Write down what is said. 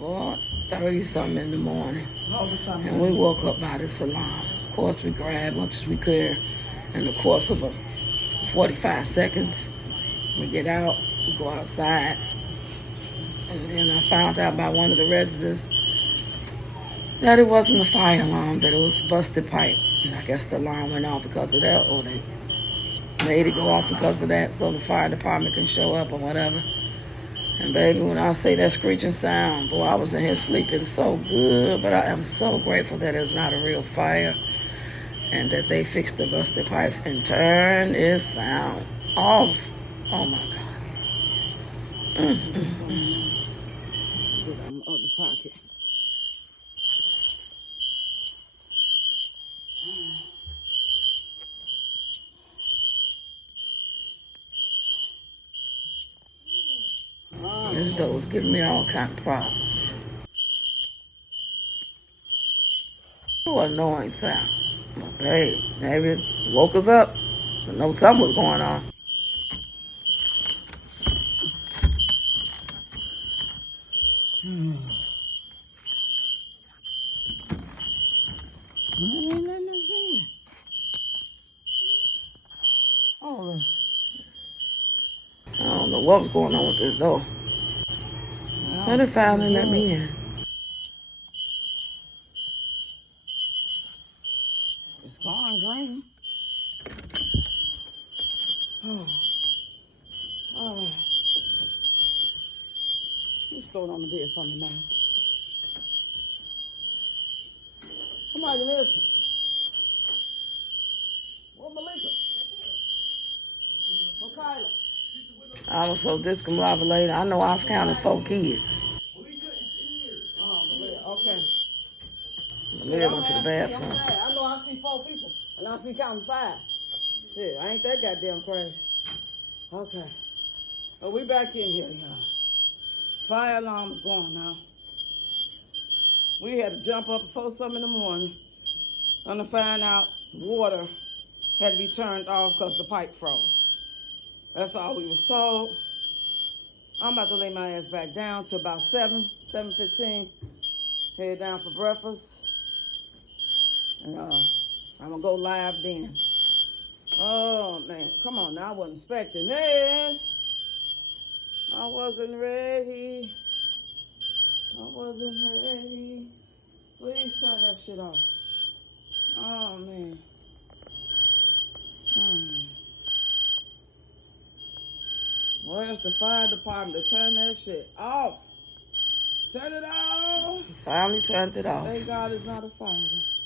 4:30 something in the morning. And we woke up by this alarm. Of course, we grabbed much as we could. In the course of 45 seconds, we get out, we go outside. And then I found out by one of the residents that it wasn't a fire alarm, that it was a busted pipe. And I guess the alarm went off because of that, or they made it go off because of that so the fire department can show up or whatever. And baby, when I say that screeching sound, boy, I was in here sleeping so good, but I am so grateful that it's not a real fire and that they fixed the busted pipes and turned this sound off. Oh my God. Get out my other pocket. This door was giving me all kind of problems. Oh, annoying sound. But babe, maybe it woke us up. I know something was going on. It ain't letting us in. Oh, I don't know what was going on with this door. But they finally let me in. It's going green. Oh. All right. Just throw it on the bed for me, Mama. Somebody missing. Where Malika? Where Kyla? I was so discombobulated. I know I've counted 4 kids. Oh, Malika. Okay. Malika went to the bathroom. I know I see 4 people, and I see counting 5. Shit, I ain't that goddamn crazy. Okay. Well, we back in here, y'all. Fire alarm's going now. We had to jump up before something in the morning to find out water had to be turned off because the pipe froze. That's all we was told. I'm about to lay my ass back down to about 7:15. Head down for breakfast. And I'm gonna go live then. Oh man, come on now, I wasn't expecting this. I wasn't ready. Please turn that shit off. Oh man. Where's the fire department to turn that shit off? Turn it off. Finally turned it off. Thank God it's not a fire though.